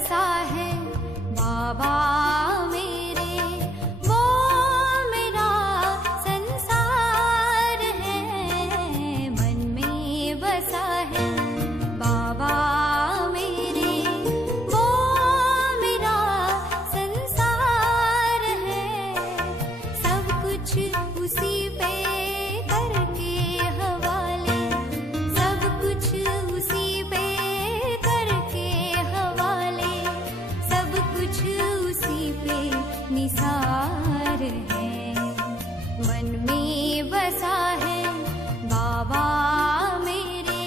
बसा है बाबा मेरे, वो मेरा संसार है, मन में बसा है बाबा मेरे, वो मेरा संसार है, सब कुछ उसी पे करके हवाले, सब कुछ उसी पे करके हवाले, सब कुछ उसी पे निसार है, मन में बसा है बाबा मेरे,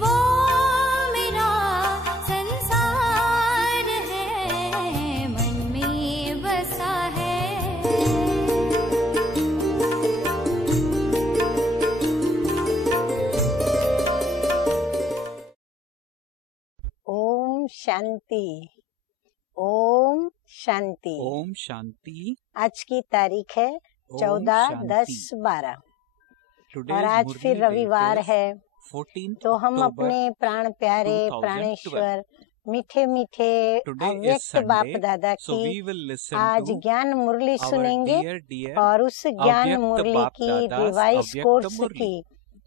वो मेरा संसार है, मन में बसा है। ओम शांति, ओम शांति। ओम शांति। आज की तारीख है 14/10/12 और आज फिर रविवार है। तो हम अपने प्राण प्यारे प्राणेश्वर मीठे मीठे अव्यक्त बाप दादा की आज ज्ञान मुरली सुनेंगे और उस ज्ञान मुरली की रिवाइज कोर्स की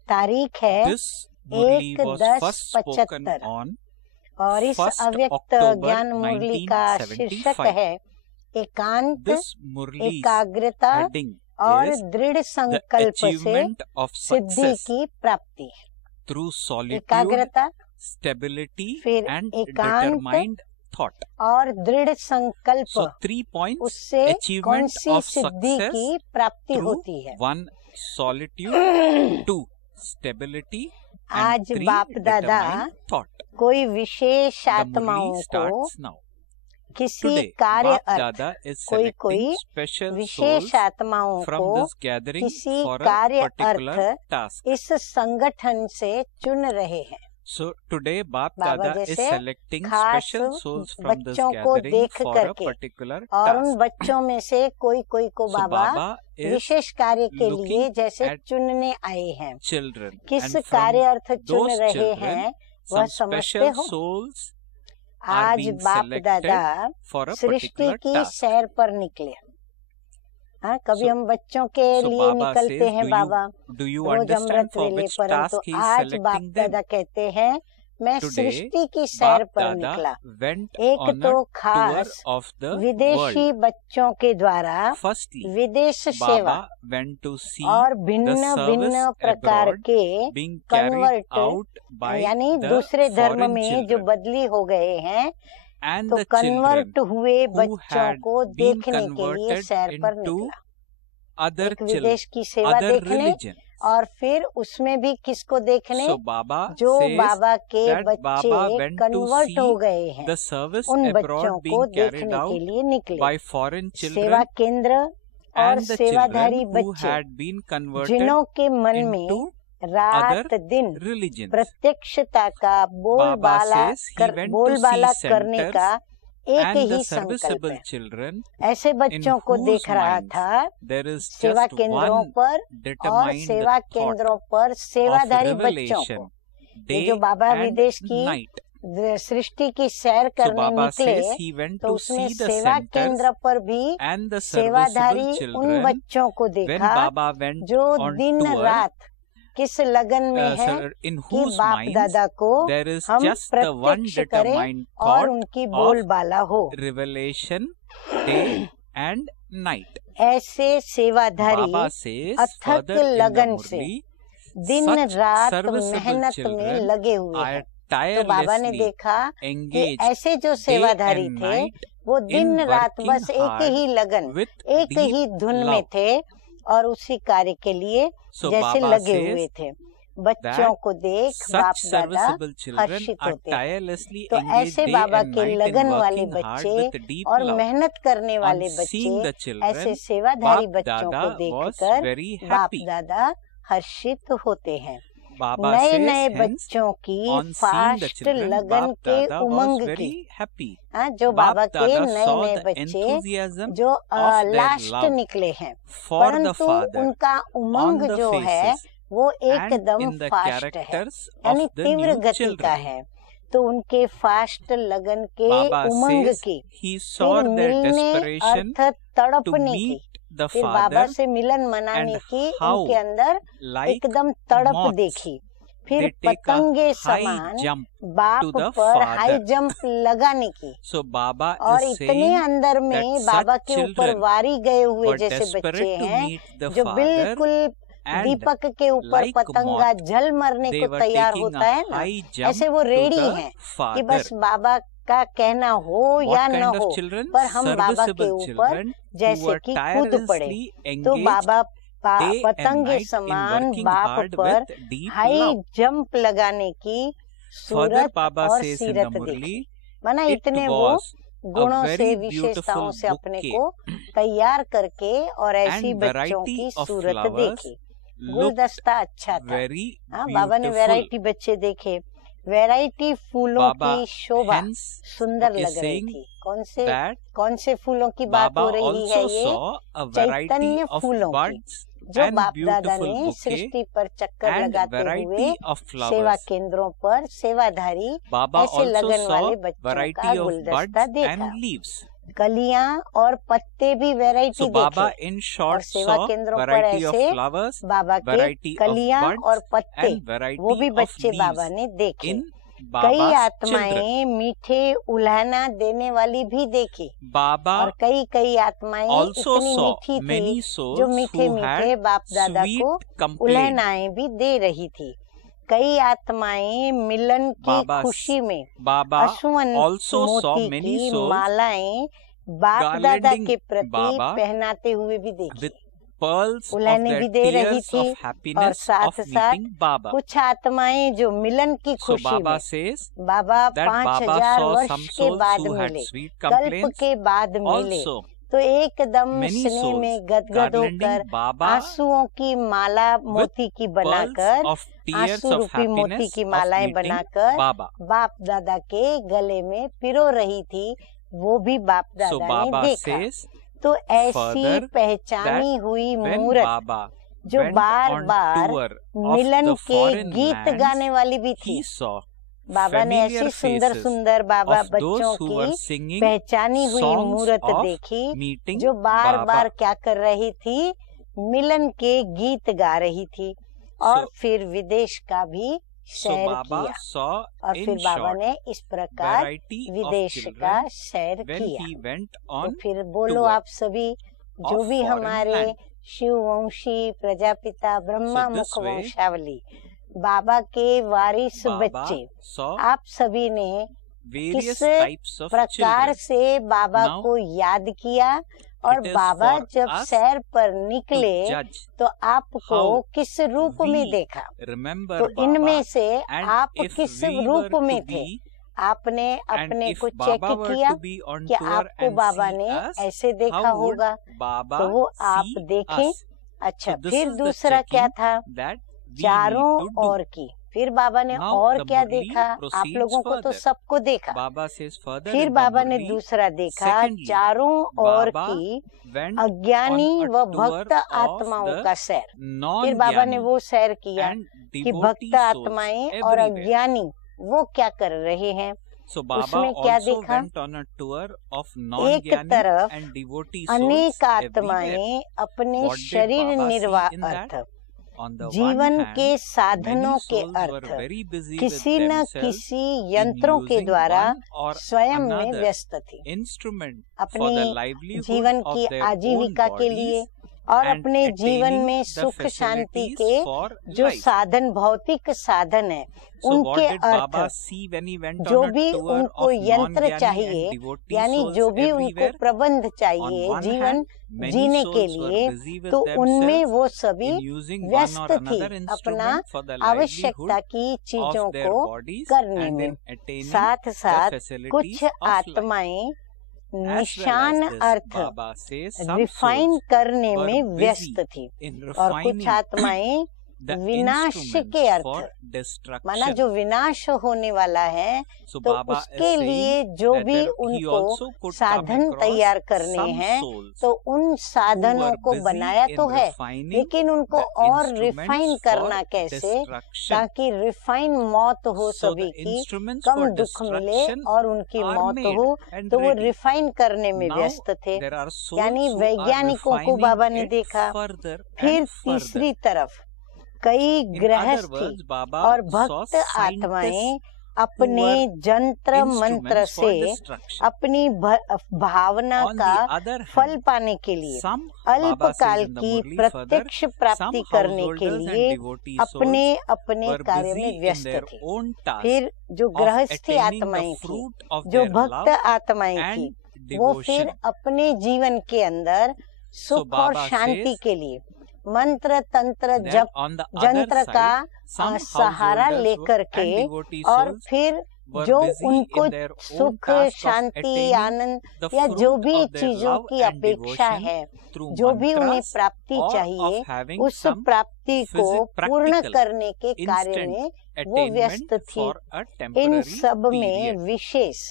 तारीख है 1/10/75 और इस अव्यक्त ज्ञान मुरली का शीर्षक है एकांत, एकाग्रता और दृढ़ संकल्प से सिद्धि की प्राप्ति। एकाग्रता, stability फिर and एकांत determined thought. और दृढ़ संकल्प, So 3 points: उससे कौन achievement C of Siddhi success की प्राप्ति through होती है। 1 solitude, 2 stability आज and 3 बाप दादा determined thought. कोई विशेष The आत्माओं Murli को starts now. किसी Today, कार्य Bap अर्थ, Dada is कोई selecting special विशेष souls आत्माओं from को this gathering किसी for a कार्य particular अर्थ task. इस संगठन से चुन रहे हैं। So today Bap Baba Dada is जैसे selecting खास special souls from this बच्चों को gathering देख for a करके particular और उन task. बच्चों में से कोई कोई को So बाबा Baba is विशेष कार्य के looking लिए जैसे at चुनने आए हैं। children, किस and कार्य from अर्थ चुन those रहे children, हैं वह some समझते special हो। souls are आज being बाप selected दादा for a सृष्टि particular की task. सैर पर निकले। हाँ, कभी So- हम बच्चों के So लिए Baba निकलते says, हैं बाबा do you rose understand Amrit for वेले, which परंतु task he is आज बाप selecting them? दादा कहते हैं मैं Today, सृष्टि की सैर Bap पर Dada निकला। went एक on तो a tour खास of the विदेशी world. बच्चों के द्वारा Firstly, विदेश सेवा Baba went to see और the भिन्न भिन्न service प्रकार abroad के being carried convert, out by यानी the दूसरे धर्म foreign में जो children, बदली हो गए हैं and तो the कन्वर्ट children हुए who बच्चों had को been देखने के लिए converted सैर पर into निकला। other एक विदेश की सेवा other देखने religions. और फिर उसमें भी किसको देखने So Baba जो says बाबा के that बच्चे Baba went to convert see हो गए हैं, the service उन abroad बच्चों being को carried देखने out के लिए निकले। by foreign सेवा children केंद्र और and the सेवाधारी children who बच्चे had been converted जिनों के मन into में रात दिन religions. प्रत्यक्षता का बोलबाला says he went to बोलबाला see करने centers का एक and ही the संकल्प serviceable है। children ऐसे बच्चों को whose देख रहा minds था there is सेवा just केंद्रों one पर और determined सेवा thought केंद्रों पर of सेवाधारी बच्चों revelation, को। ये day जो बाबा and विदेश की night. सृष्टि की सैर So करने Baba निकले says he went तो to उसने see the सेवा centers केंद्र पर भी and the सेवाधारी serviceable उन children. बच्चों को When देखा Baba went जो on दिन tour, रात किस लगन में है in कि whose बाप minds दादा को there is हम just the one प्रत्यक्ष करें determined और thought उनकी of बोलबाला हो। revelation, day and night. ऐसे सेवाधारी Baba says अथक further in the लगन से Murli, दिन such रात serviceable मेहनत में children लगे हुए are हैं। तो बाबा ने tirelessly देखा कि engaged ऐसे जो day सेवाधारी and थे night वो दिन in रात working बस एक hard ही लगन with एक deep ही धुन में love. थे और उसी कार्य के लिए So जैसे Baba लगे says हुए थे। बच्चों that को देख such बाप दादा serviceable children हर्षित are होते हैं। tirelessly तो engaged ऐसे day बाबा and के night in लगन वाले working hard बच्चे with deep और love. मेहनत करने वाले On seeing the बच्चे children, ऐसे सेवाधारी Bap बच्चों Dada को was देखकर very बाप happy. दादा हर्षित होते हैं। Baba नए says नए hence बच्चों की on seeing the fast children, लगन Bap के Dada was उमंग की very happy. जो बाबा Bap के Dada नए saw नए the बच्चे enthusiasm जो of their लास्ट love निकले हैं, for the परंतु Father उनका उमंग on the जो है faces वो and एकदम in the फास्ट है, characters यानी of the तीव्र new गति का children. है। तो उनके फास्ट लगन के Baba उमंग says की, he saw फिर their मिलने desperation अर्थ to तड़पने की, meet the फिर बाबा Father से मिलन मनाने and की how, उनके अंदर like एकदम तड़प moths, देखी। फिर they take a पतंगे high समान jump बाप to the पर हाई Father. जंप लगाने की, So Baba और is इतने saying अंदर that में such बाबा के ऊपर children वारी गए हुए were जैसे desperate बच्चे to हैं, meet the जो Father, बिल्कुल and दीपक के ऊपर like पतंगा moth, जल मरने they को were तैयार taking होता a है ना, high jump ऐसे वो to रेडी the हैं कि Father. बस बाबा का कहना हो या What न kind हो, of children? पर हम बाबा के Serviceable ऊपर children who जैसे were कि कूद पड़े। tirelessly तो engaged बाबा day and पतंगे night in समान working बाप hard पर with deep high love. Jump लगाने की Further, सूरत Baba और says in सीरत the देखी। Murli, माना it इतने वो was a गुणों से very विशेषताओं beautiful से अपने bouquet को तैयार करके और ऐसी and बच्चों variety की of सूरत flowers देखी। looked गुलदस्ता अच्छा था। very हाँ, बाबा ने beautiful. वैरायटी बच्चे देखे, वैरायटी फूलों Baba की शोभा hence सुंदर is लग रही saying थी। that कौन से फूलों की बात Baba हो रही है? also ये saw a variety Chaitanya of फूलों की, buds जो and बाप दादा beautiful ने bouquet सृष्टि पर चक्कर and लगाते हुए variety of सेवा flowers. केंद्रों पर सेवाधारी Baba ऐसे also लगन saw वाले बच्चों का variety of गुलदस्ता buds देखा। and leaves. कलियां और पत्ते भी वैरायटी So Baba देखे, in और short सेवा saw केंद्रों पर variety of ऐसे flowers, बाबा के variety of कलियां और buds पत्ते and variety वो भी of बच्चे leaves बाबा ने देखे। in कई Baba's children. आत्माएं मीठे उल्हाना देने वाली भी देखी, और Baba कई आत्माएं also इतनी saw मीठी many थी souls जो मीठे who मीठे had बाप दादा sweet को complaint. उल्हनाएं भी दे रही थी। कई आत्माएं मिलन की Baba's- खुशी में Baba अश्वन also saw मोती many की souls मालाएं बाप दादा garlanding के प्रति Baba पहनाते हुए भी देखी। with pearls of उल्हने their भी दे रही tears थी, of और happiness साथ of साथ meeting Baba. कुछ आत्माएं जो मिलन की So खुशी Baba में says Baba that Baba 5000 saw वर्ष some के souls बाद who had मिले, sweet कल्प complaints के बाद मिले, also तो एकदम many स्नेह souls में गदगद garlanding होकर Baba आंसुओं की माला मोती की pearls बनाकर, of tears आंसू of रूपी मोती happiness की of मालाएं meeting बनाकर Baba. बाप दादा के गले में पिरो रही थी, वो भी बाप So दादा ने Baba देखा। says तो ऐसी further पहचानी हुई when मूरत Baba जो went bar on bar tour Milan of the के foreign गीत lands, गाने वाली भी थी। he saw बाबा ने familiar ऐसी सुंदर faces सुंदर बाबा of बच्चों those who were की singing पहचानी हुई songs मूरत of देखी, meeting जो बार Baba. बार क्या कर रही थी? मिलन के गीत गा रही थी, और फिर विदेश का भी So सैर Baba किया, saw और in फिर बाबा short ने इस प्रकार variety of विदेश का children सैर when किया। he went तो on फिर बोलो tour आप सभी जो of भी foreign हमारे land. शिववंशी Prajapita Brahma So this मुख way, वंशावली बाबा के वारिस Baba बच्चे saw आप सभी ने various किस types of प्रकार children. से बाबा Now, को याद किया, और it is बाबा for जब us सैर पर To निकले judge, तो आपको how किस रूप में we देखा? remember तो Baba, इनमें से and आप if किस we रूप were में to थे? be, आपने and अपने if को चेक Baba were किया to be on कि tour आपको and बाबा see ने us, ऐसे देखा how would होगा? Baba तो वो आप see देखें। us? अच्छा, So this फिर is the दूसरा क्या checking था? that we चारों need to do. ओर की। फिर बाबा ने Now और the क्या Murli देखा? आप proceeds लोगों को तो further. सबको देखा। Baba says further फिर in the बाबा ने Murli, दूसरा देखा, secondly, चारों ओर Baba की went अज्ञानी on a व tour भक्त of आत्माओं the का सैर। फिर बाबा ने non-jnani वो सैर किया and कि devotee भक्त souls आत्माएं और everywhere. अज्ञानी वो क्या कर रहे हैं। So Baba उसमें क्या also देखा? went on a tour of एक non-jnani तरफ and devotee souls अनेक everywhere. आत्माएं अपने What did शरीर Baba see निर्वाह in that? Earth, On the one जीवन hand, के साधनों many के souls were earth very busy किसी with न themselves किसी in यंत्रों के using द्वारा one or स्वयं में another व्यस्त थी, instrument for अपनी the livelihood जीवन of की their own आजीविका के लिए bodies और and अपने जीवन attaining में the सुख शांति facilities के for जो life. साधन भौतिक साधन है So what उनके did Baba earth, see when he went जो on a भी tour उनको of यंत्र non-jnani चाहिए, and devotee यानी souls जो भी उनको everywhere? प्रबंध On चाहिए one जीवन hand, many जीने के souls were लिए, busy with तो उनमें themselves वो सभी in using one व्यस्त or थी another अपना instrument for the आवश्यकता livelihood की चीजों of their को bodies करने and में। in attaining साथ the साथ facilities कुछ of life. आत्माएं As well निशान as this, earth Baba says some refine souls करने were में busy व्यस्त थी, in और कुछ refining आत्माएं the विनाश instruments के for अर्थ, destruction. माना जो विनाश होने वाला है, So तो Baba is उसके लिए saying जो that भी he also उनको could come साधन across तैयार करने some हैं, souls तो उन who साधनों were को busy बनाया in तो है, refining लेकिन उनको the और instruments रिफाइन for करना कैसे, destruction. ताकि रिफाइन मौत हो So सभी the की, instruments कम for दुख मिले destruction और उनकी are मौत made हो, and तो वो ready. रिफाइन करने में Now व्यस्त थे। there are souls यानी who are वैज्ञानिकों को refining बाबा ने it देखा। further फिर and further. तीसरी तरफ कई In other गृहस्थी words, Baba और saw भक्त आत्माएं scientists अपने जंत्र मंत्र instruments for से destruction. अपनी भावना On का the other फल hand, पाने के लिए, some Baba अल्पकाल says in the की Murli further, प्रत्यक्ष some प्राप्ति करने के householders and लिए devotee अपने souls अपने were कार्य busy में in व्यस्त their थे। own task फिर जो of गृहस्थी attaining the आत्माएं थी, fruit of जो their भक्त love आत्माएं थी, and वो फिर devotion. अपने जीवन के अंदर सुख और Baba शांति says के लिए मंत्र तंत्र that जप on the other जंत्र side, का some सहारा householders लेकर and के, devotee और souls फिर were जो busy उनको in their own सुख task of Shanti attaining Anand the या fruit जो भी of their चीजों love की and अपेक्षा devotion है, through जो भी उन्हें mantras प्राप्ति or चाहिए, of having उस some प्राप्ति को पूर्ण practical, करने के कार्य instant में वो व्यस्त attainment थी। for a इन temporary सब में period. विशेष,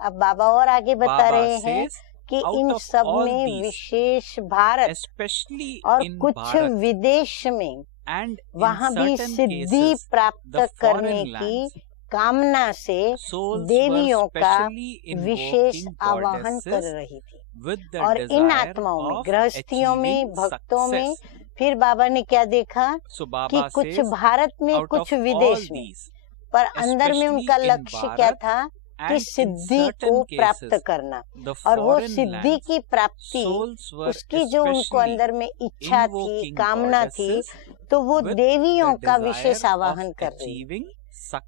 अब बाबा और आगे बता Baba रहे हैं says, कि out इन of सब all में these, विशेष भारत especially और in कुछ Bharat विदेश में and in वहाँ भी certain सिद्धि cases, प्राप्त the करने foreign की lands, कामना से souls देवियों were का specially विशेष invoking आवाहन कर goddesses रही थी। with the और इन desire आत्माओं में, of गृहस्थियों में, achieving भक्तों में, success. फिर बाबा ने क्या देखा So कि Baba कुछ says, भारत में, out कुछ of all विदेश में, these, पर अंदर में especially उनका in लक्ष्य क्या Bharat था कि and in सिद्धि certain को प्राप्त cases, करना, the और वो foreign सिद्धि lands, की प्राप्ति, souls were उसकी जो उनको especially अंदर में इच्छा थी, invoking कामना थी, goddesses तो वो with देवियों the का desire विशेष of आवाहन कर रही है। achieving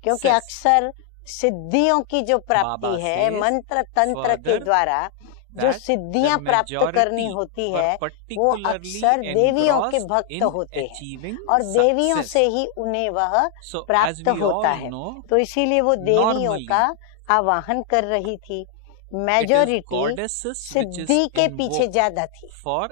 क्योंकि success. अक्सर सिद्धियों की जो प्राप्ति Baba है says मंत्र तंत्र के further द्वारा जो that सिद्धियां the प्राप्त करनी majority होती were है, वो particularly अक्सर देवियों के engrossed भक्त in होते हैं achieving और देवियों success. से ही उन्हें वह So, as प्राप्त we होता all है। know, तो इसीलिए वो देवियों normally का आवाहन कर रही थी। it is majority goddesses which is सिद्धि के पीछे invoked ज्यादा थी, for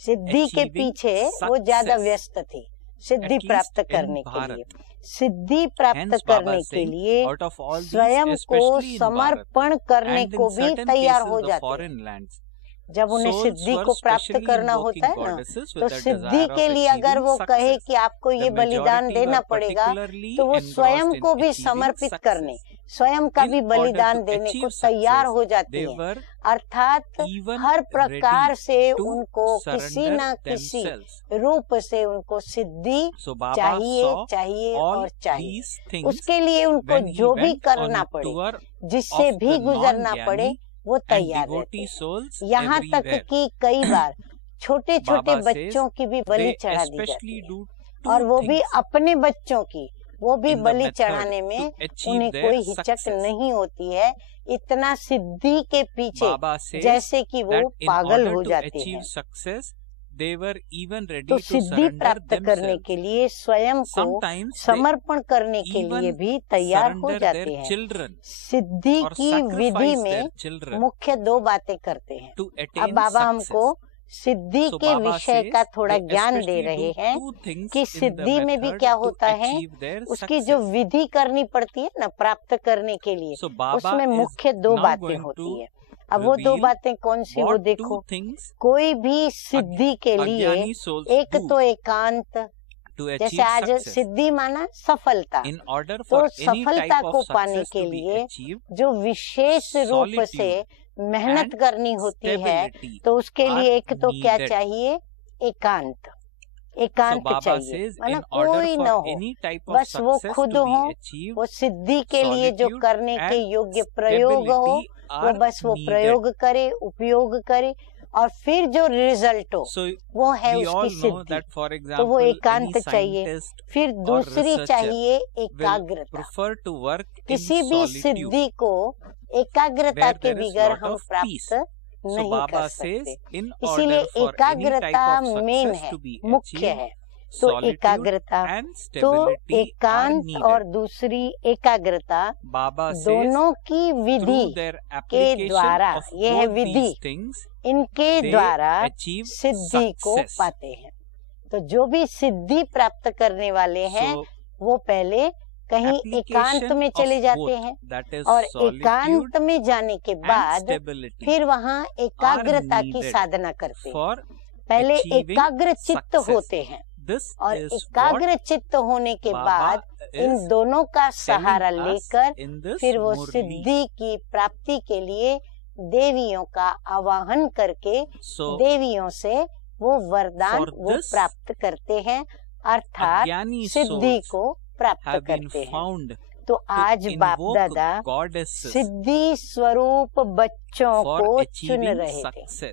सिद्धि के achieving पीछे वो ज्यादा success, व्यस्त थी सिद्धि at प्राप्त least in करने के लिए। Bharat. सिद्धि प्राप्त Hence Baba करने is के saying, लिए out of all these, स्वयं को especially in Bharat, समर्पण करने and को in भी certain तैयार cases हो the जाते हैं। foreign lands, जब उन्हें souls सिद्धि were को प्राप्त specially करना invoking होता है ना, goddesses तो with the सिद्धि desire के of लिए अगर achieving वो कहे success. कि आपको ये The बलिदान majority देना were पड़ेगा, particularly तो वो स्वयं engrossed in को भी achieving समर्पित success. करने, स्वयं का In भी order बलिदान to देने को achieve तैयार success, हो जाती they है। were अर्थात even हर प्रकार ready से to उनको किसी surrender न किसी themselves. रूप से उनको सिद्धि So Baba चाहिए saw चाहिए all और चाहिए। these things उसके लिए उनको when he जो भी went on करना a पड़े, tour जिससे of भी the गुजरना पड़े, non-jnani वो and तैयार रहते devotee हैं। souls यहाँ तक everywhere. कि कई बार छोटे छोटे Baba says बच्चों की भी बलि they चढ़ा दी जाती especially है, do और two वो भी things अपने बच्चों की, वो भी in the बलि method चढ़ाने to में achieve उन्हें their कोई हिचक success. नहीं होती है। इतना सिद्धि के पीछे Baba says जैसे कि वो that in पागल order हो to जाते achieve हैं। success, they were even ready तो to सिद्धि surrender प्राप्त करने themselves. के लिए स्वयं को Sometimes they समर्पण करने के even लिए भी तैयार हो surrender जाते their हैं। children सिद्धि or की विधि sacrifice में their children मुख्य दो बातें करते हैं। to अब attain बाबा success. हमको सिद्धि So के Baba विषय says का थोड़ा they ज्ञान दे especially रहे do हैं two things कि in the सिद्धि में भी method क्या to होता है, achieve their उसकी जो success. विधि करनी पड़ती है ना प्राप्त करने के लिए, So Baba उसमें is मुख्य दो now बातें going होती to है। अब वो दो reveal बातें कौन सी, वो what देखो। two things कोई भी सिद्धि के लिए अज्ञानी souls एक do तो एकांत, to जैसे achieve आज success. सिद्धि माना सफलता, In order तो for any सफलता type को of पाने success के to be लिए achieved, जो विशेष रूप से मेहनत and करनी होती है, stability तो उसके are लिए एक तो क्या needed. चाहिए, एकांत, So एकांत Baba चाहिए, says माना in order कोई न for हो, any type of बस वो success खुद to हो, be achieved, वो सिद्धि के लिए जो solitude करने के and योग्य प्रयोग हो, stability वो are बस वो needed. प्रयोग करे, उपयोग करे, और फिर जो रिजल्ट हो So वो है we all उसकी know सिद्धि। that for तो example वो any एकांत चाहिए। scientist फिर दूसरी researcher चाहिए will एकाग्रता। prefer to work in किसी भी solitude. सिद्धि को एकाग्रता where के there is बगैर lot हम of प्राप्त peace. So नहीं Baba कर says सकते। in इसीलिए order for any type एकाग्रता of मेन success है, to be मुख्य achieved, है। तो solitude एकाग्रता, and तो stability are एकांत needed. और दूसरी एकाग्रता Baba says दोनों की through विधि their के application द्वारा, of ये है both विधि, these things, इनके they द्वारा achieve सिद्धि को success. पाते हैं। तो जो भी सिद्धि प्राप्त करने वाले हैं वो पहले कहीं एकांत में चले जाते हैं और एकांत में जाने के बाद फिर वहाँ एकाग्रता की साधना करते हैं। पहले एकाग्र चित्त होते हैं और एकाग्र चित्त होने के बाद इन दोनों का सहारा लेकर फिर वो सिद्धि की प्राप्ति के लिए देवियों का आवाहन करके देवियों से वो वरदान वो प्राप्त करते हैं, अर्थात सिद्धि को प्राप्त करते हैं। तो आज बाप दादा सिद्धि स्वरूप बच्चों को चुन रहे थे।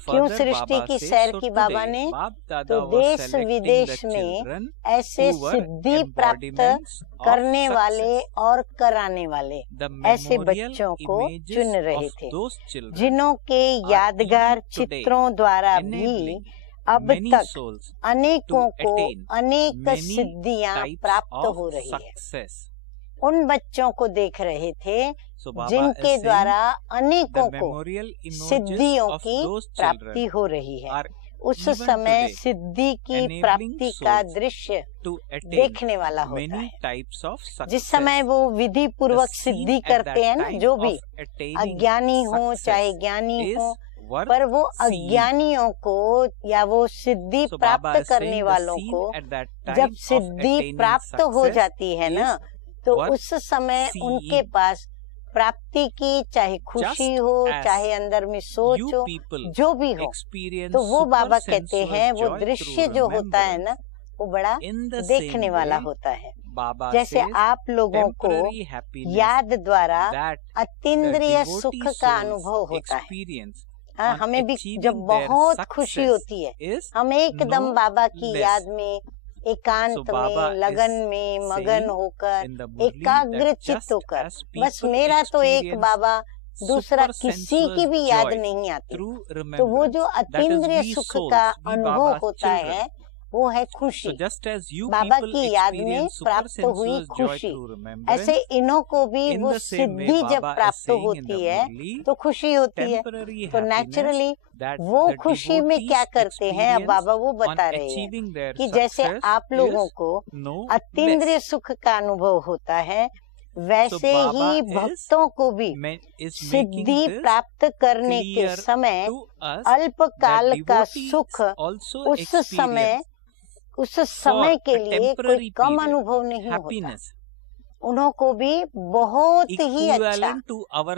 क्यों सृष्टि की सैर की बाबा ने? तो देश विदेश में ऐसे सिद्धि प्राप्त करने वाले और कराने वाले ऐसे बच्चों को चुन रहे थे, जिन्हों के यादगार चित्रों द्वारा भी अब तक अनेकों को अनेक सिद्धियां प्राप्त हो रही है। उन बच्चों को देख रहे थे जिनके द्वारा अनेकों को सिद्धियों की प्राप्ति हो रही है। उस समय सिद्धि की प्राप्ति का दृश्य देखने वाला होता है। जिस समय वो विधि पूर्वक सिद्धि करते हैं ना, जो भी अज्ञानी हो चाहे ज्ञानी हो, पर वो अज्ञानियों को या वो सिद्धि प्राप्त करने वालों को जब सिद्धि प्राप्त हो जाती है ना, तो उस समय उनके पास प्राप्ति की चाहे खुशी हो चाहे अंदर में सोच हो, जो भी हो, तो वो बाबा कहते हैं वो दृश्य जो होता है ना, वो बड़ा देखने वाला होता है। जैसे आप लोगों को याद द्वारा अतीन्द्रिय सुख का अनुभव होता है। हाँ, हमें भी जब बहुत खुशी होती है, हम एकदम बाबा की याद में एकांत में लगन में मगन होकर एकाग्र चित्त होकर, बस मेरा तो एक बाबा, दूसरा किसी की भी याद नहीं आती। तो वो जो अतीन्द्रिय सुख का अनुभव होता है वो है खुशी, बाबा की याद में प्राप्त हुई खुशी। ऐसे इन्हों को भी वो सिद्धि जब प्राप्त होती है तो खुशी होती है। तो नेचुरली वो खुशी में क्या करते हैं, अब बाबा वो बता रहे हैं कि जैसे आप लोगों को अतीन्द्रिय सुल्प का अनुभव होता है, वैसे ही भक्तों को भी सिद्धि प्राप्त करने के समय अल्प काल का सुख उस समय के लिए कोई कम अनुभव नहीं होता। उन्हों को भी बहुत ही अच्छा,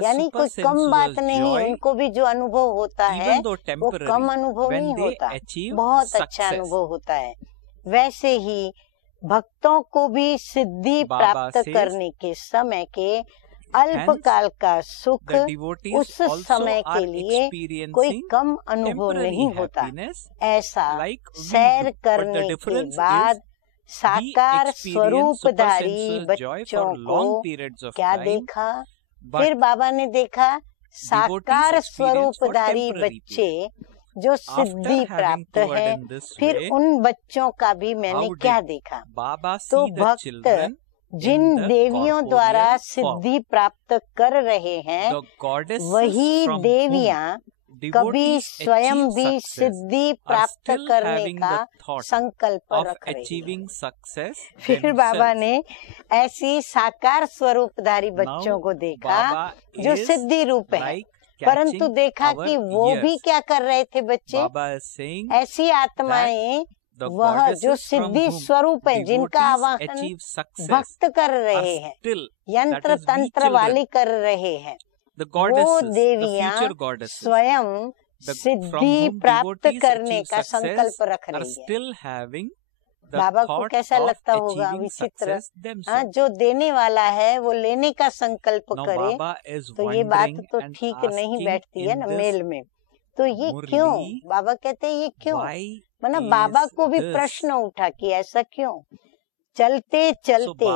यानी कोई कम बात नहीं, उनको भी जो अनुभव होता है वो कम अनुभव नहीं होता, बहुत अच्छा अनुभव होता है। वैसे ही भक्तों को भी सिद्धि प्राप्त करने के समय के अल्प काल का सुख उस समय के लिए कोई कम अनुभव नहीं होता। ऐसा सैर करने के बाद साकार स्वरूपधारी बच्चों को क्या देखा? फिर बाबा ने देखा साकार स्वरूपधारी बच्चे जो सिद्धि प्राप्त है। फिर उन बच्चों का भी मैंने क्या देखा? तो भक्त जिन देवियों द्वारा सिद्धि प्राप्त कर रहे हैं, वही देवियां कभी स्वयं भी सिद्धि प्राप्त करने का संकल्प रख रही हैं। फिर बाबा ने ऐसी साकार स्वरूपधारी बच्चों को देखा जो सिद्धि रूप है, परंतु देखा कि वो भी क्या कर रहे थे बच्चे, ऐसी आत्माएं वह जो सिद्धि स्वरूप है, जिनका आवाहन भक्त कर रहे हैं, यंत्र तंत्र वाले कर रहे हैं, वो देवियां स्वयं सिद्धि प्राप्त करने का संकल्प रख रही है। बाबा को कैसा लगता होगा? विचित्र। हाँ, जो देने वाला है वो लेने का संकल्प करे, तो ये बात तो ठीक नहीं बैठती है ना मेल में। तो ये क्यों? बाबा कहते हैं ये क्यों? मतलब बाबा को भी प्रश्न उठा कि ऐसा क्यों? चलते चलते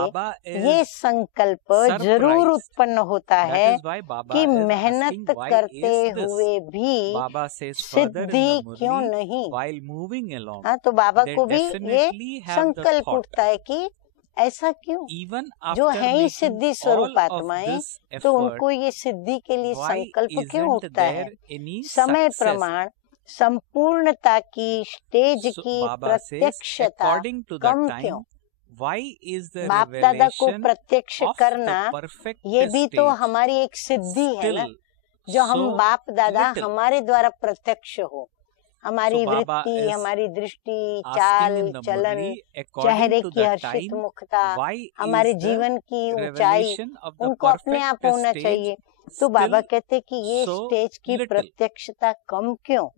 ये संकल्प जरूर उत्पन्न होता है कि मेहनत करते हुए भी सिद्धि क्यों नहीं। हाँ, तो बाबा को भी ये संकल्प उठता है कि ऐसा क्यों? जो है ही सिद्धि स्वरूप आत्माएं, तो उनको ये सिद्धि के लिए संकल्प क्यों उठता है? समय प्रमाण संपूर्णता की स्टेज So की Baba says, प्रत्यक्षता according to the come time, क्यों? why is the बाप दादा को revelation प्रत्यक्ष of करना the perfect ये भी तो stage हमारी एक सिद्धि है ना, still जो हम so बाप दादा little? हमारे द्वारा प्रत्यक्ष हो, हमारी So Baba वृत्ति, is हमारी दृष्टि, asking चाल in the चलन, Murli, चेहरे according to की the हर्षित time, मुखता, why हमारे is the जीवन की ऊंचाई, revelation of the उनको अपने आप perfect होना stage चाहिए। तो बाबा still कहते कि ये so स्टेज की little? प्रत्यक्षता कम क्यों?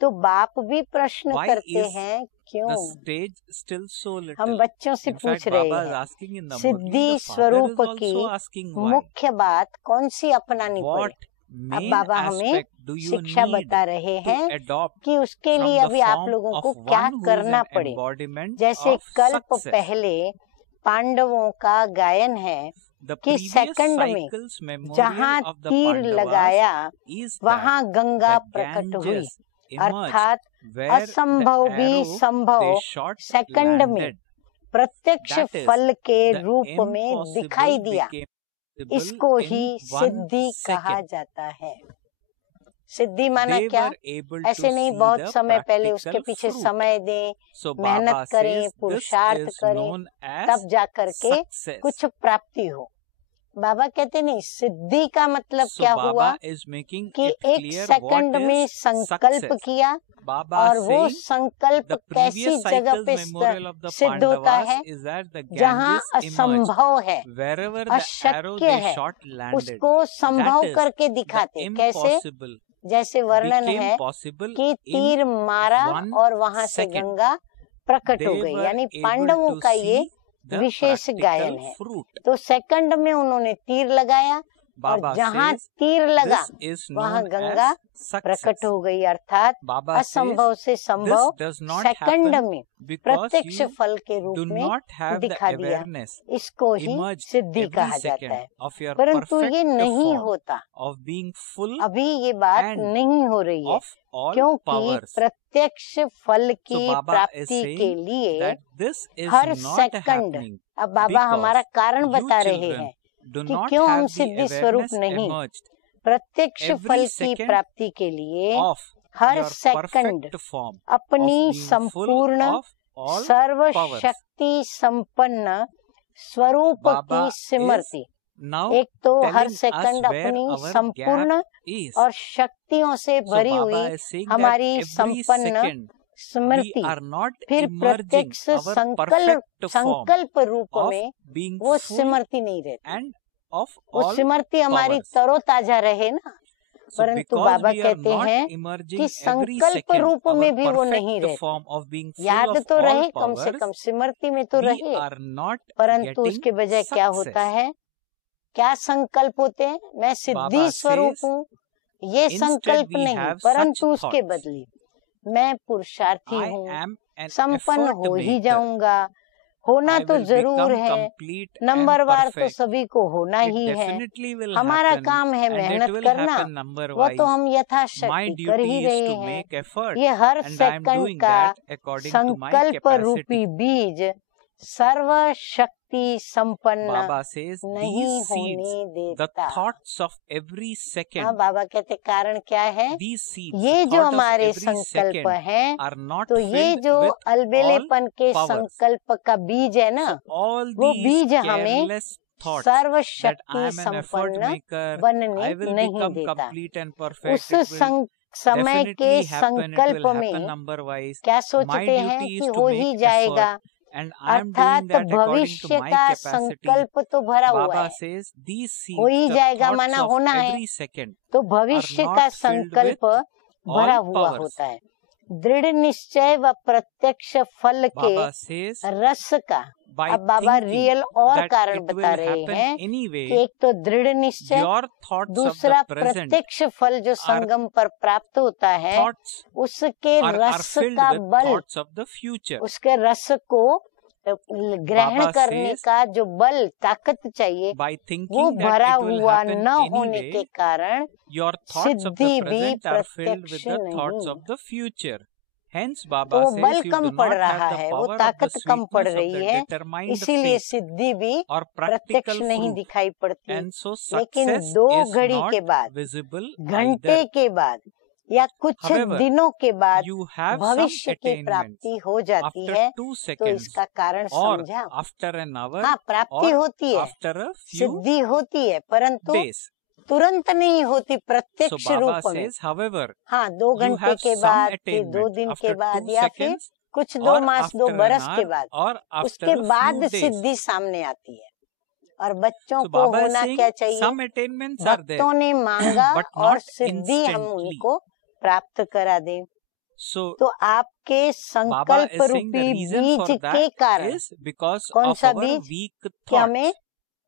तो बाप भी प्रश्न Why करते is हैं क्यों? the stage still so little? हम बच्चों से In पूछ fact, रहे Baba is हैं asking in the Siddhi Murli, the father स्वरूप is की also asking why. मुख्य बात कौन सी अपनानी What पड़े? अब main बाबा हमें aspect do you शिक्षा need बता रहे to हैं adopt कि उसके from लिए the अभी आप form लोगों of को क्या one who is करना an पड़े। embodiment जैसे of कल्प success? पहले पांडवों का गायन है The कि previous सेकंड में cycle's memorial जहाँ of the तीर Pandavas लगाया is that वहाँ गंगा the प्रकट हुई, Ganges emerged अर्थात where असंभव the भी arrow संभव they shot सेकंड में landed. प्रत्यक्ष That is, फल के The रूप में दिखाई impossible दिया। became possible इसको in ही 1 सिद्धि कहा second. जाता है। सिद्धि माना They क्या? were able ऐसे to नहीं see बहुत the समय पहले उसके practical पीछे fruit. समय दें, So मेहनत Baba करें, says this पुरुषार्थ is करें, known as तब जा करके success. कुछ प्राप्ति हो। बाबा कहते नहीं, सिद्धि का मतलब So क्या Baba हुआ is making कि it एक clear सेकंड what में is संकल्प success. किया Baba और वो saying संकल्प the कैसी previous जगह cycle's पे memorial of the सिद्ध होता Pandavas है? is that the जहाँ Ganges emerged असंभव है, wherever the arrow अशक्य they है, shot landed. उसको संभव That is करके the दिखाते। कैसे? impossible जैसे वर्णन became है possible कि in तीर मारा 1 और वहां से second. गंगा प्रकट हो They गई, were यानी able पांडवों to का ये see the विशेष गायन practical है। fruit. तो सेकंड में उन्होंने तीर लगाया और Baba जहाँ says तीर लगा this is वहाँ known गंगा as प्रकट success. हो गई, अर्थात Baba says असंभव से this संभव does not सेकंड happen में because प्रत्यक्ष you फल के do रूप में not have the दिखा दिया। awareness इसको ही emerged सिद्धि every कहा जाता second है। of your परंतु ये perfect नहीं form होता, of being full अभी ये बात and नहीं हो रही है, of all क्योंकि powers. प्रत्यक्ष फल So की Baba is प्राप्ति saying के लिए that this is her not second, happening अब बाबा हमारा because कारण you बता रहे children हैं do कि not क्यों हम have the सिद्धि स्वरूप awareness नहीं। emerged प्रत्यक्ष every फल की second प्राप्ति के लिए of her your second perfect form अपनी of being full संपूर्ण of all powers. सर्वशक्ति संपन्न स्वरूप Baba की स्मृति। Now एक तो हर telling us सेकंड where अपनी our संपूर्ण gap is. और शक्तियों से So भरी Baba हुई is saying that हमारी every संपन्न second we Smriti are not फिर emerging प्रत्यक्ष our संकल्प perfect form संकल्प रूप of में being वो full स्मृति नहीं रहती। and of वो all स्मृति हमारी powers. तरोताजा रहे ना, So परंतु because बाबा we are कहते not हैं emerging कि every संकल्प second रूप our में भी वो नहीं perfect रहते। form of being full याद of तो all रहे, कम से powers, कम स्मृति में तो we रहे, are not परंतु getting उसके बजाय क्या होता success. है? क्या संकल्प होते हैं? मैं सिद्धि Baba स्वरूप says, हूँ, ये instead संकल्प we नहीं, have परंतु such उसके thoughts. बदले मैं पुरुषार्थी I हूँ, am an संपन्न effort हो ही maker. जाऊंगा, होना I तो will जरूर become है, complete and नंबरवार तो perfect. सभी को होना It ही है, definitely will हमारा happen काम है and it मेहनत will करना, happen वो number-wise. तो हम My यथाशक्ति कर duty ही is रहे to हैं। make effort ये हर and I am second doing का that according to my संकल्प capacity. रूपी बीज सर्वशक्ति संपन्न Baba says नहीं these seeds, होने the देता। thoughts of every हाँ, second, बाबा कहते कारण क्या है? these seeds, ये the जो thought of हमारे every संकल्प second हैं, are not तो ये filled जो with all अलबेलेपन के powers. संकल्प का बीज है ना, So all वो these बीज हमें careless thoughts that सर्वशक्ति I am an effort संपन्न maker, बनने I will नहीं become देता। complete and perfect, उस it will समय के definitely happen, it संकल्प will happen में number-wise. क्या My सोचते हैं duty कि is हो to ही make जाएगा, effort and I am doing अर्थात that according to भविष्य my का capacity. संकल्प तो भरा हुआ Baba है, says these seeds, हो ही the जाएगा thoughts माना of होना है, every second तो are भविष्य not का filled संकल्प with भरा all हुआ powers. होता है। दृढ़ निश्चय व प्रत्यक्ष फल के Baba says रस का by अब बाबा thinking रियल और that कारण it बता will रहे happen हैं कि anyway, एक तो दृढ़ निश्चय, your thoughts of दूसरा the present प्रत्यक्ष फल जो संगम पर प्राप्त होता है, thoughts उसके are रस filled का with बल, thoughts of the future. उसके रस को ग्रहण Baba करने says, का जो बल ताकत चाहिए by वो thinking that भरा it will हुआ happen न होने के anyway, कारण your thoughts of Siddhi the भी present are filled with प्रत्यक्ष the thoughts नहीं। of the future. Hence तो Baba वो बल says you कम do पड़ not रहा have the है, वो power of the ताकत कम पड़ sweetness of रही the है, determined इसीलिए faith सिद्धि भी or प्रत्यक्ष practical नहीं fruit. दिखाई पड़ती। And so लेकिन success 2 is घड़ी not के बाद, visible घंटे either. के बाद या कुछ However, दिनों के बाद you have some भविष्य की attainments प्राप्ति हो जाती after है, 2 तो seconds इसका कारण or समझा। after an hour हाँ, प्राप्ति or होती है, after a few सिद्धि होती है, परंतु days. तुरंत नहीं होती, So प्रत्यक्ष Baba रूप में। says, however, हाँ, 2 you घंटे have के some बाद, फिर 2 attainment दिन के after बाद, 2 या फिर seconds कुछ 2 or मास, 2 after an बरस के hour बाद, or after उसके a बाद few days. सिद्धि सामने आती है। और बच्चों So को Baba is होना saying क्या चाहिए? some attainments are there, भक्तों ने मांगा but और not सिद्धि हम instantly. उनको प्राप्त करा दें। So तो आपके Baba संकल्प is saying the रूपी reason बीज for के that कारण is because कौन of सा our बीज? weak कि thoughts. हमें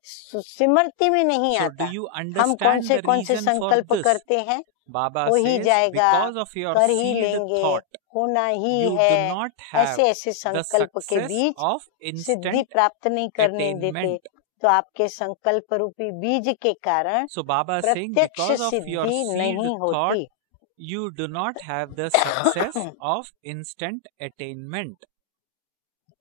स्मृति में नहीं So आता। do you हम understand the कौन से reason for संकल्प this? करते हैं? Baba हो ही says जाएगा, because of your कर ही seed लेंगे, thought, होना ही you do है, not have ऐसे ऐसे the संकल्प के success बीज of सिद्धि instant प्राप्त नहीं करने देते। attainment. तो आपके संकल्प रूपी बीज के कारण So Baba is saying प्रत्यक्ष because of your Siddhi seed नहीं thought, होती। you do not have the success of instant attainment.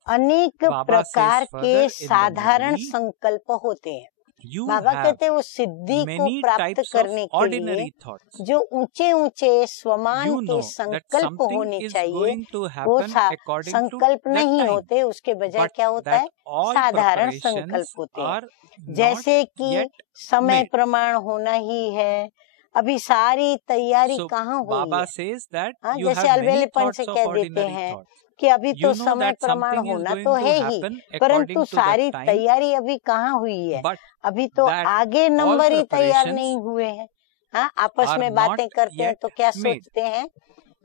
अनेक Baba प्रकार says further के in the साधारण movie, संकल्प होते हैं। You बाबा have कहते हैं वो सिद्धि को many प्राप्त types of करने के लिए ordinary thoughts. जो ऊंचे ऊंचे स्वमान You के know that संकल्प something होने is चाहिए, going to वो happen according to संकल्प that नहीं time. होते, उसके बजाय But क्या होता that है? all साधारण preparations संकल्प होते हैं। are not जैसे कि yet समय made. प्रमाण होना ही है, अभी सारी तैयारी So कहाँ हुई Baba है? says that हाँ, you जैसे have many अलबेलेपन thoughts से of कह देते ordinary हैं thoughts. कि अभी तो You know समय that प्रमाण something is होना going तो to है ही, happen परंतु according to सारी that time, तैयारी अभी कहाँ हुई है? but अभी तो that आगे all नंबर ही तैयार preparations नहीं हुए हैं। हाँ, आपस are में not बातें करते हैं yet तो क्या made. सोचते हैं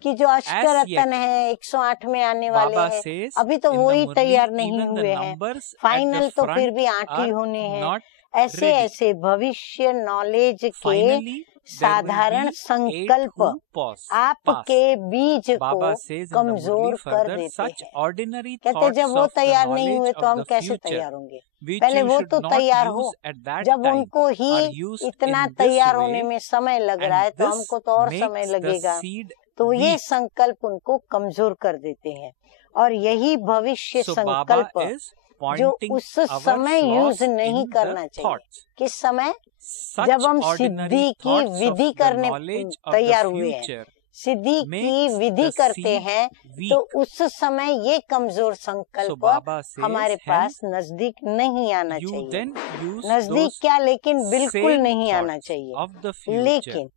कि जो अष्टरत्न yet, है 108 में आने वाले Baba हैं, says अभी तो in वो the ही Murli, तैयार नहीं even the हुए हैं, numbers at the फाइनल तो फिर front भी 8 ही are होने हैं। not ऐसे ready. ऐसे भविष्य नॉलेज के Finally, there साधारण will be 8 संकल्प who pass. आपके बीज को Baba says in the कमजोर Murli कर further, देते such हैं। ordinary कहते thoughts जब वो of the तैयार नहीं हुए knowledge तो हम of the कैसे future, तैयार होंगे? which पहले you वो should तो not तैयार हो। use at that जब time, उनको are ही used इतना in this तैयार way, होने में समय लग रहा है and तो this हमको तो और समय makes the लगेगा। seed तो ये weak. संकल्प उनको कमजोर कर देते हैं। और यही भविष्य So Baba संकल्प is जो pointing उस our समय flaws यूज नहीं in the करना चाहिए। thoughts. किस समय? Such जब हम ordinary सिद्धि की thoughts of विधि the करने knowledge of तैयार the हुए हैं, future सिद्धि की makes विधि the करते seed हैं, weak. तो उस समय ये कमजोर So संकल्प Baba says, हमारे hence पास नजदीक नहीं आना you चाहिए। then use नजदीक those क्या, लेकिन बिल्कुल same नहीं आना thoughts चाहिए। of the future, लेकिन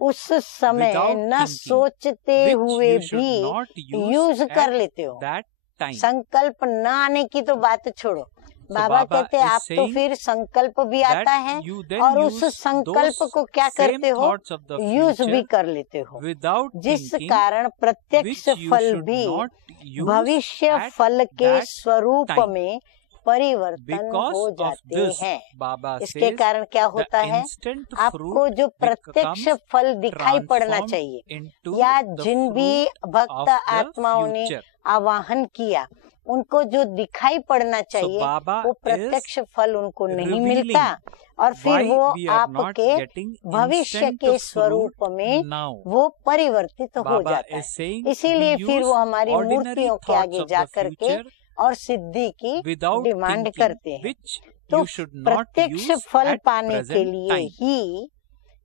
उस समय without न thinking, सोचते which हुए you should भी not use यूज कर at लेते हो। that time. संकल्प न आने की तो बात छोड़ो, बाबा Baba कहते is आप तो saying फिर संकल्प भी आता that है you then और उस use संकल्प those को क्या same करते हो? thoughts of the यूज भी future कर लेते हो, without जिस thinking, कारण प्रत्यक्ष which you फल should भी not use भविष्य at फल के that स्वरूप time. में परिवर्तन Because हो of जाते this, हैं। Baba इसके says कारण क्या the होता है? instant आपको fruit जो प्रत्यक्ष becomes फल दिखाई पड़ना transformed चाहिए, into या the जिन भी fruit भक्त of the आत्माओं ने future. आवाहन किया, उनको जो दिखाई पड़ना So चाहिए Baba वो is प्रत्यक्ष फल उनको नहीं revealing मिलता, और फिर why वो we are not आपके getting भविष्य instant के स्वरूप fruit में now. वो परिवर्तित हो Baba जाता is है। saying इसीलिए we फिर use वो हमारी ordinary मूर्तियों के thoughts आगे of जा the करके future और सिद्धि की without डिमांड thinking, करते हैं। which तो you should not प्रत्यक्ष use फल at पाने के present लिए time. ही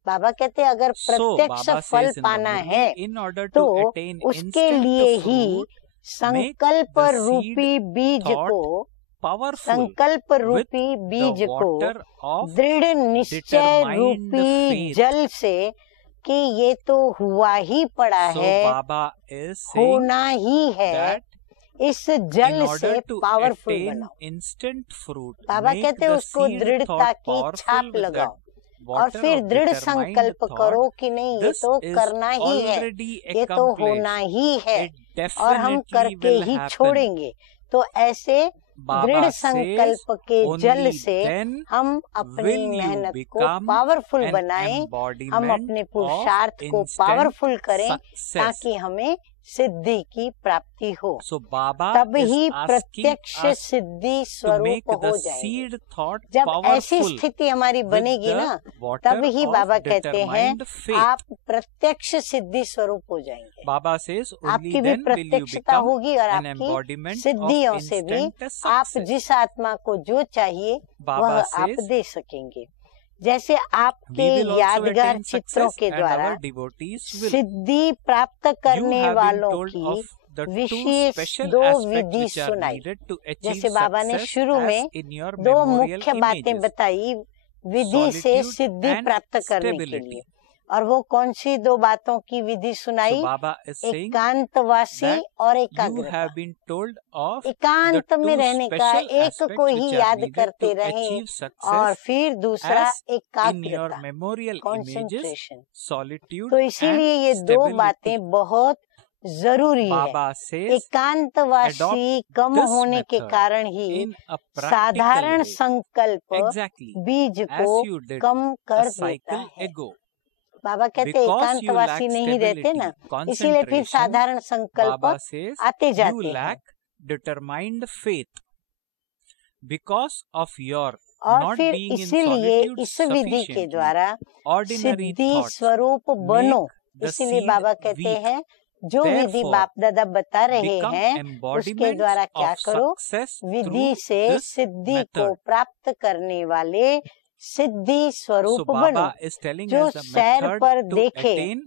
बाबा कहते हैं अगर So प्रत्यक्ष Baba फल says in the पाना Murli, है in order तो to attain उसके instant लिए ही fruit, संकल्प the seed रूपी बीज thought को powerful संकल्प with रूपी बीज the को water of दृढ़ निश्चय determined रूपी faith. जल से कि ये तो हुआ ही पड़ा So है, Baba is saying होना ही है, that इस in जल order से to पावरफुल attain बनाओ। instant fruit, बाबा make कहते हैं the उसको seed दृढ़ता thought की powerful छाप with the लगाओ और water फिर of दृढ़ determined संकल्प thought. करो कि नहीं ये This तो is करना ही है, already ये तो होना accomplished. ही है It और हम definitely करके will ही happen. छोड़ेंगे। तो ऐसे Baba दृढ़ says संकल्प के जल only से then हम अपनी will you मेहनत को become पावरफुल an बनाएं, हम embodiment अपने of पुरुषार्थ को instant पावरफुल करें success. ताकि हमें सिद्धि की प्राप्ति हो। So Baba तब is ही asking प्रत्यक्ष us सिद्धि to स्वरूप make हो the जाएंगे। seed thought जब ऐसी powerful स्थिति हमारी with बनेगी the ना, water तब ही of बाबा कहते हैं determined faith. आप प्रत्यक्ष सिद्धि स्वरूप हो जाएंगे। Baba says only आपकी भी then will you प्रत्यक्षता become होगी और an आपकी embodiment सिद्धियों of से भी instant आप success. जिस आत्मा को जो चाहिए Baba वह आप says दे सकेंगे। जैसे आपके we will also यादगार attain चित्रों success के and द्वारा our devotees will. सिद्धि प्राप्त You करने have been वालों told की of the two wishes special दो aspects विधि which are सुनाई। needed to achieve जैसे बाबा ने success शुरू as में in your दो memorial मुख्य बातें images, बताई विधि से solitude सिद्धि and प्राप्त करने के stability. लिए। और वो कौन सी दो बातों की विधि So सुनाई? Baba is saying एकांतवासी that और you एकाग्रता। have been told of the एकांत में two रहने का special एक aspects को ही which are याद needed करते to रहें achieve और success फिर दूसरा as in your एकाग्रता, memorial images, कंसंट्रेशन। solitude तो and इसीलिए ये दो stability. बातें बहुत जरूरी है। Baba says एकांतवासी कम this होने के method कारण ही in a practical साधारण way, संकल्प exactly बीज as को you did कम a कर देता cycle है। ago. बाबा कहते Because you एकांतवासी lack नहीं रहते ना, stability, इसीलिए फिर concentration, साधारण संकल्प Baba says आते you जाते हैं। lack determined faith. Because of your और not फिर being in इसीलिए solitude इस विधि के sufficiently, द्वारा ordinary सिद्धि thoughts स्वरूप बनो। the इसीलिए seed बाबा कहते weak. हैं जो विधि Therefore, बाप दादा बता रहे become हैं उसके embodiments द्वारा क्या of करो? success विधि through से this सिद्धि को method. प्राप्त करने वाले सिद्धि So स्वरूप बनो। Baba is telling जो us the सैर method पर to देखे attain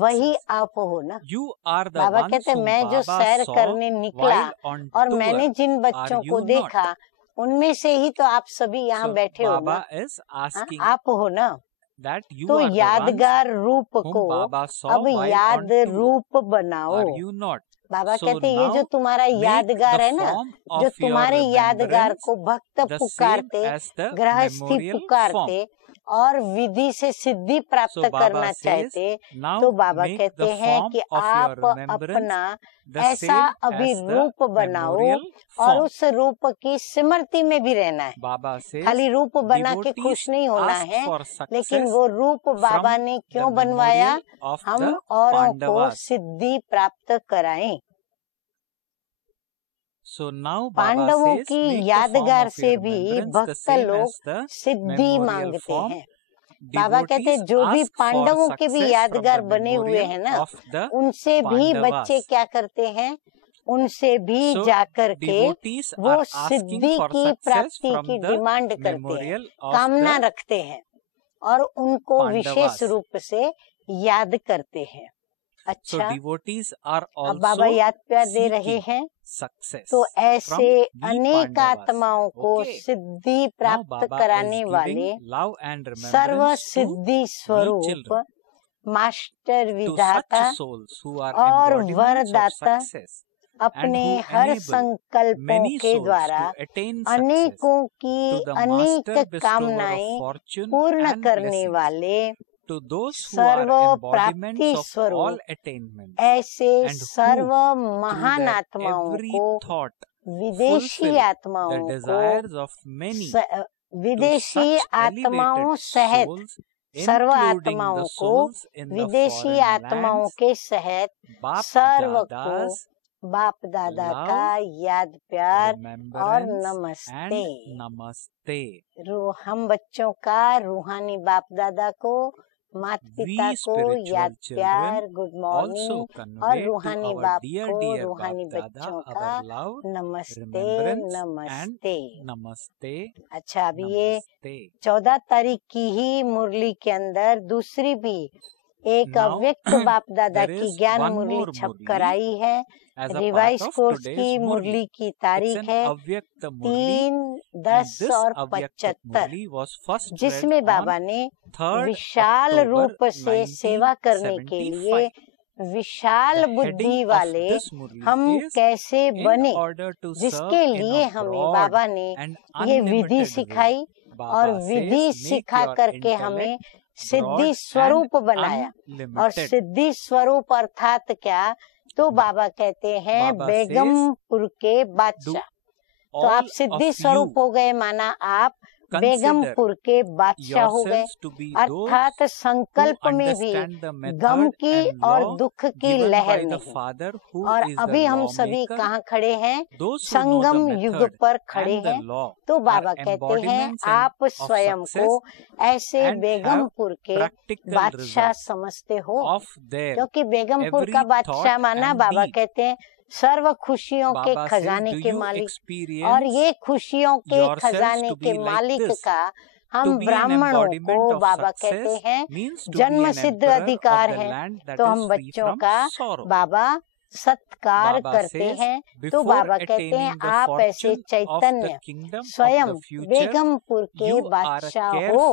वही success. आप हो ना। You are the Baba ones कहते हैं whom मैं जो Baba सैर saw करने निकला while on और tour. मैंने जिन बच्चों Are को you देखा उनमें से ही तो आप सभी यहाँ So बैठे हो ना। Baba is हाँ, asking आप हो ना। that you तो are the ones यादगार रूप whom को Baba saw अब while on याद tour. रूप बनाओ। Are you not? Baba So कहते हैं ये जो now तुम्हारा make यादगार the है ना, form जो of your तुम्हारे यादगार remembrance को भक्त the same पुकारते, as the गृहस्थी memorial पुकारते और विधि से सिद्धि प्राप्त So करना Baba says, चाहते, now तो बाबा make कहते the हैं form कि of your आप remembrance अपना the ऐसा same as अभिरूप the बनाओ memorial और form. उस रूप की स्मृति में भी रहना है। Baba says, खाली रूप बना के खुश devotees नहीं होना ask है, for लेकिन success वो रूप बाबा from ने the क्यों बनवाया? memorial of हम the औरों को Pandavas. सिद्धि प्राप्त कराएं। So now Baba पांडवों says, की make the form यादगार of से your भी remembrance the भक्त same लोग as the सिद्धि memorial मांगते form. हैं। बाबा कहते हैं Devotees जो भी ask for पांडवों के भी success यादगार from the बने हुए हैं memorial ना, of the उनसे भी बच्चे Pandavas. क्या करते हैं? उनसे भी So जाकर के devotees वो are asking सिद्धि for की success प्राप्ति from की the डिमांड करते हैं, memorial of कामना the रखते हैं और उनको विशेष Pandavas. रूप से याद करते हैं। So अच्छा, devotees are अब बाबा also याद प्यार दे रहे seeking हैं, success तो from ऐसे we अनेक Pandavas. आत्माओं को Okay. सिद्धि Now प्राप्त Baba is कराने वाले giving love and सर्व remembrance to सिद्धि we स्वरूप children, मास्टर to विधाता such souls who are और embodiments of वरदाता success अपने who हर enable संकल्पों many के souls द्वारा to attain success, अनेकों to की the अनेक master bestower of कामनाएं fortune पूर्ण and करने blessings, वाले to those who are सर्व embodiments प्राप्ति of all स्वरूप attainments, ऐसे and who सर्व through महान their आत्माओं every को, thought विदेशी fulfill the आत्माओं को, desires of many, to विदेशी such आत्माओं elevated सहित souls, सर्व including आत्माओं the को, souls in the विदेशी foreign आत्माओं lands, के सहित Bap सर्व को Dada's बाप दादा love, का याद प्यार और remembrance नमस्ते। and namaste. हम बच्चों का रूहानी बाप दादा को, माता पिता We को याद spiritual प्यार, children गुड also मॉर्निंग और convey to रूहानी our बाप dear को, dear रूहानी Bap Dada बच्चों का our love, नमस्ते remembrance and नमस्ते। namaste, अच्छा, अभी ये namaste. 14 तारीख की ही मुरली के अंदर दूसरी भी एक Now, अव्यक्त बाप दादा there की is ज्ञान one मुरली more छप Murli कर आई है। as a part revise of course today's की Murli. मुरली की It's तारीख an है Avyakta Murli 3, and 10 this और Avyakta 75, Murli was first read जिसमें बाबा on ने 3rd विशाल October रूप से सेवा करने के लिए 1975. विशाल The बुद्धि heading of वाले this Murli हम is कैसे in बने, order to serve जिसके in लिए a हमें broad बाबा ने and ये विधि unlimited way. सिखाई और Baba विधि says, make सिखा your करके हमें intellect सिद्धि broad स्वरूप and बनाया। और unlimited. सिद्धि स्वरूप अर्थात क्या? तो बाबा कहते हैं Baba बेगमपुर के Do बादशाह। तो आप all सिद्धि of स्वरूप you हो गए, माना आप consider बेगमपुर के बादशाह हो गए, yourselves to be those अर्थात who संकल्प में भी understand the गम method की and और law दुख की given लहर by the नहीं। Father who और is the अभी हम सभी lawmaker. कहाँ खड़े हैं? Those who know the संगम युग method पर खड़े and the हैं। law तो are बाबा कहते हैं embodiments and आप of स्वयं success को ऐसे and have बेगमपुर के practical बादशाह results समझते हो, of their क्योंकि बेगमपुर every का बादशाह thought माना and बाबा deed. कहते हैं सर्व खुशियों के Baba says, खजाने do के you मालिक, और experience ये खुशियों के yourselves खजाने to के be like मालिक this? का हम ब्राह्मणों को बाबा कहते हैं जन्म सिद्ध अधिकार है, तो हम बच्चों का बाबा सत्कार करते हैं। तो बाबा कहते हैं आप ऐसे चैतन्य स्वयं बेगमपुर के बादशाह हो,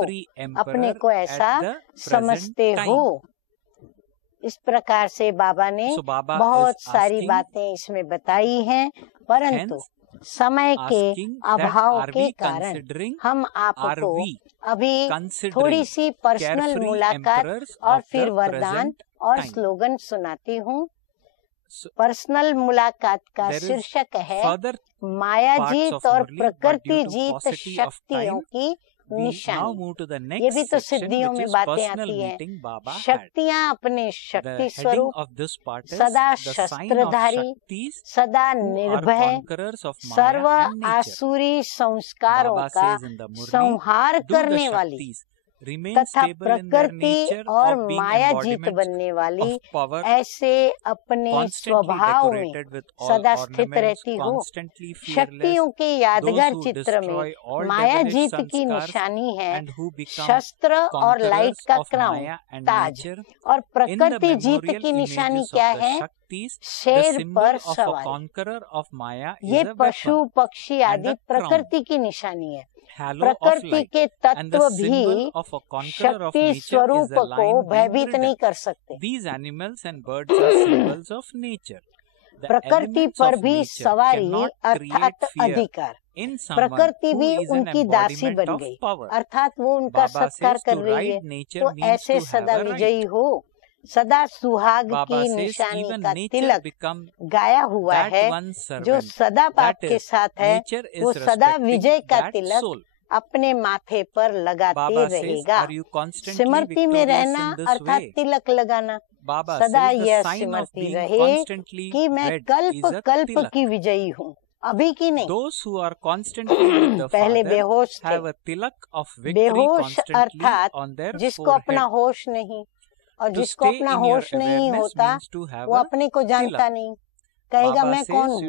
अपने को ऐसा समझते हो। इस प्रकार से बाबा ने बहुत सारी बातें इसमें बताई हैं, परंतु समय के अभाव के कारण हम आपको अभी थोड़ी सी पर्सनल मुलाकात और फिर वरदान और स्लोगन सुनाती हूँ। पर्सनल मुलाकात का शीर्षक है माया जीत और प्रकृति जीत शक्तियों की निशानी। ये भी तो सिद्धियों में बातें आती हैं। शक्तियाँ अपने शक्ति स्वरूप, सदा शस्त्रधारी, सदा निर्भय, सर्व आसुरी संस्कारों का संहार करने वाली तथा प्रकृति और माया जीत बनने वाली, ऐसे अपने स्वभाव में सदा स्थित रहती हो। शक्तियों के यादगार चित्र में माया जीत की निशानी है शस्त्र और लाइट का क्राउन ताज, और प्रकृति जीत की निशानी क्या है? शेर पर सवार। ये पशु पक्षी आदि प्रकृति की निशानी है। प्रकृति के तत्व भी शक्ति स्वरूप को भयभीत नहीं कर सकते। प्रकृति पर भी सवारी अर्थात अधिकार, प्रकृति भी उनकी दासी बन गई, अर्थात वो उनका सत्कार कर रही है। तो ऐसे सदा विजयी हो। सदा सुहाग की निशानी का तिलक गाया हुआ है, जो सदा बाप के साथ है, वो सदा विजय का तिलक अपने माथे पर लगाते रहेगा। स्मृति में रहना अर्थात तिलक लगाना, सदा यह स्मृति रहे कि मैं कल्प कल्प की विजयी हूँ, अभी की नहीं। पहले बेहोश थे। बेहोश अर्थात जिसको अपना होश नहीं, और जिसको अपना होश नहीं होता वो अपने को जानता नहीं, कहेगा मैं कौन हूँ,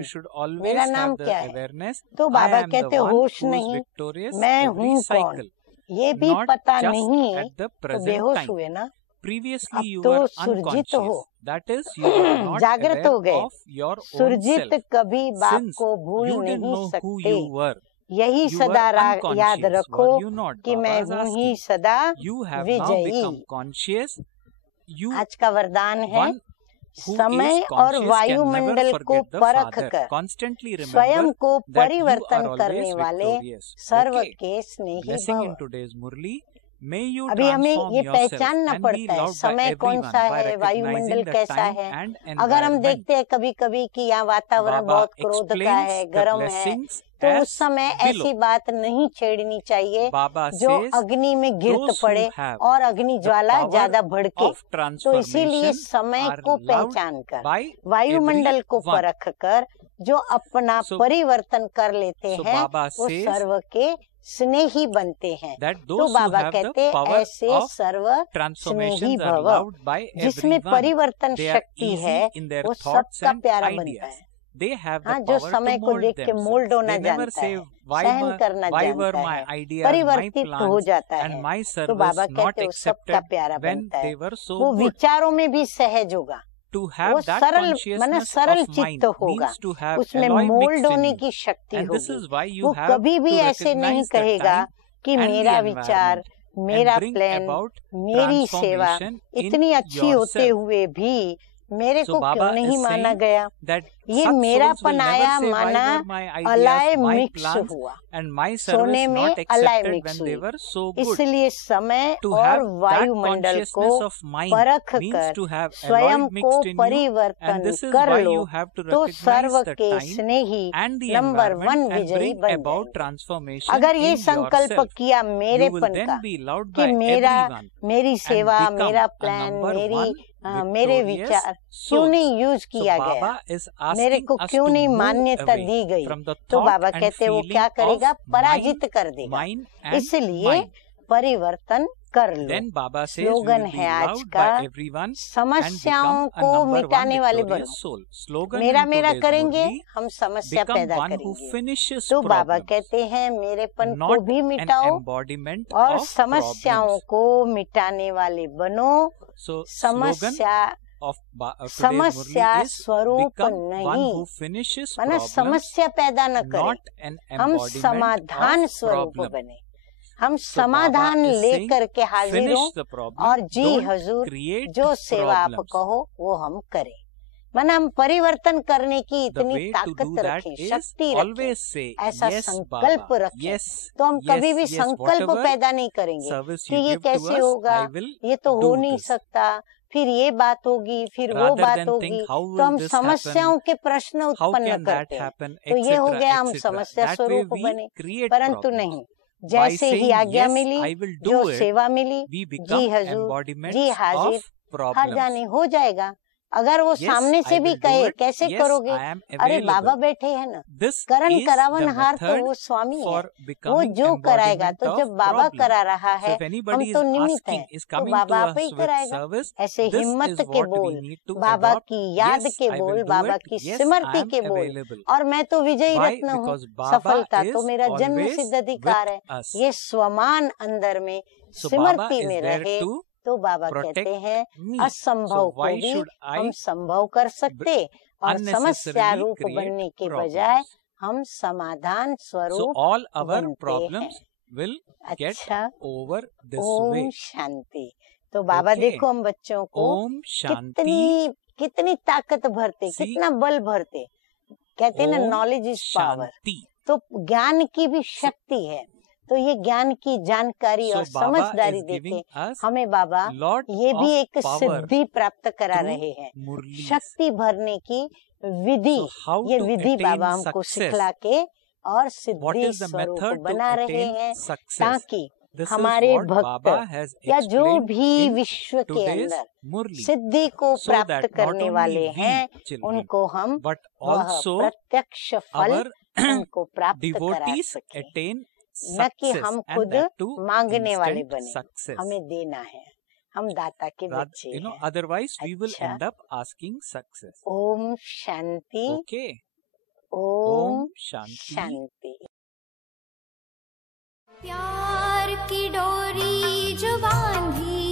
मेरा नाम क्या है। तो बाबा कहते होश नहीं, मैं हूँ कौन, ये भी पता नहीं है, तो बेहोश हुए ना। अब तो सुरजित हो, जागृत हो गए। सुरजित कभी बाप को भूल नहीं सकते। यही सदा याद रखो कि मैं हूँ ही सदा विजयी। आज का वरदान है समय और वायुमंडल को परख कर स्वयं को परिवर्तन करने वाले सर्व के स्नेही भव। अभी हमें ये पहचानना पड़ता है समय कौन सा है, वायुमंडल कैसा है। अगर हम देखते हैं कभी कभी कि यहाँ वातावरण बहुत क्रोध का है, गर्म है, तो उस समय ऐसी बात नहीं छेड़नी चाहिए जो अग्नि में गिरत पड़े और अग्नि ज्वाला ज्यादा भड़के। तो इसीलिए समय को पहचान कर, वायुमंडल को परख कर जो अपना परिवर्तन कर लेते हैं वो सर्व के स्नेही बनते हैं। तो बाबा कहते ऐसे सर्व स्नेही भव, जिसमें परिवर्तन शक्ति है वो सबका प्यारा बनता है। हाँ, जो समय को देख के मोल्ड होना जानता है, सहन करना जानता है, परिवर्तित हो जाता है। तो बाबा कहते वो सबका प्यारा बनता है। वो विचारों में भी सहज होगा, वो सरल सरल चित्त होगा, उसमें मोल्ड होने की शक्ति होगी। वो कभी भी ऐसे नहीं कहेगा कि मेरा विचार, मेरा प्लान, मेरी सेवा इतनी अच्छी होते हुए भी मेरे को क्यों नहीं माना गया। ये मेरा पनाया माना अलाय मिक्स हुआ, सोने में अलाय मिक्स हुई। इसलिए समय और वायुमंडल को परख कर स्वयं को परिवर्तन कर लो, तो सर्व के स्नेही नंबर 1 विजयी बन जाए। अगर ये संकल्प किया मेरेपन का कि मेरी सेवा, मेरा प्लान, मेरे विचार क्यों नहीं यूज किया गया, मेरे को क्यों नहीं मान्यता दी गई, तो बाबा कहते वो क्या करेगा, पराजित कर देगा। इसलिए परिवर्तन कर लो। Then Baba says we slogan will be है आज loved का, by everyone and समस्याओं become a को number one मिटाने वाले victorious बनो। soul. Slogan मेरा in मेरा today's करेंगे, Murli, हम समस्या become पैदा one who करेंगे। finishes तो बाबा problems, कहते हैं मेरेपन को not भी an मिटाओ embodiment और of समस्याओं problems. को मिटाने वाले बनो। So slogan समस्या of today's समस्या Murli is स्वरूप become one नहीं, who finishes माना problems, समस्या पैदा न करें, not an हम embodiment समाधान of स्वरूप problem. बने। हम So समाधान Baba is saying, लेकर के हाजिर finish हो the problem, और जी don't हजूर create जो सेवा आप problems. कहो वो हम करें। माना हम परिवर्तन करने की The इतनी way to ताकत do that रखें, is शक्ति रखें, always say ऐसा yes संकल्प Baba, रखें। yes, तो हम yes, कभी भी yes, संकल्प whatever पैदा नहीं करेंगे service कि you ये give to कैसे us, होगा, I will ये तो हो do नहीं this. सकता, फिर ये बात होगी, फिर वो Rather बात than होगी, think how तो will हम this समस्याओं happen, के प्रश्न how उत्पन्न can that करते हैं। happen, तो ये हो etc., गया हम etc. समस्या That way स्वरूप we बने। create परंतु problems. नहीं, By जैसे ही saying आज्ञा yes, milli, I will do जो it, सेवा मिली, we ji become Hazur, embodiments जी हाजिर, of हर problems. जाने हो जाएगा। अगर वो Yes, सामने I से भी will do कहे it. कैसे Yes, करोगे, I am अरे बाबा available. बैठे हैं ना, This करण is करावन the हार तो method वो स्वामी है, for वो becoming जो कराएगा। embodiment तो of जब बाबा problem. करा रहा So है, if हम anybody तो is निमित्त asking, हैं, is तो coming to बाबा आप us ही with कराएगा। service, ऐसे this हिम्मत is के what we बोल, need to बाबा adopt. की याद Yes, के I बोल, will do बाबा it. की Yes, I सिमरती am के बोल, available. और मैं तो विजयी Why? रत्न हूँ, Because Baba सफलता तो is मेरा जन्म always सिद्ध अधिकार है। with us. ये स्वमान अंदर में So Baba सिमरती is में there रहे, to तो बाबा protect कहते हैं me. असंभव So को why भी should हम I संभव कर सकते, और समस्या unnecessarily रूप create बनने के बजाय problems? हम समाधान So स्वरूप all our बनते हैं। problems will get अच्छा, over this ओम way. शांति। तो बाबा Okay. देखो हम बच्चों को Om Shanti. कितनी कितनी ताकत भरते, See? कितना बल भरते। कहते हैं ना, Om knowledge is power. Shanti. तो ज्ञान की भी शक्ति है। तो ये ज्ञान की जानकारी So और Baba समझदारी is देके giving us हमें बाबा lot ये भी of एक power सिद्धि प्राप्त करा through रहे हैं। Murlis. शक्ति भरने की विधि, So how ये to विधि attain बाबा हमको success? सिखला के और What सिद्धि is the स्वरूप method to बना रहे attain हैं, success? ताकि This is हमारे what Baba भक्त has या जो explained भी in विश्व के today's अंदर Murli. सिद्धि को So प्राप्त that not करने only वाले we हैं, children, उनको हम but वह also प्रत्यक्ष फल our उनको प्राप्त करा devotees सके, attain न कि success, हम and खुद that too मांगने वाले instant बने। success. हमें देना है, हम दाता के बच्चे You know, हैं। otherwise we will अच्छा। end up asking success. Om Shanti, Okay. ओम Om Shanti. शांति। प्यार की डोरी जो बांधी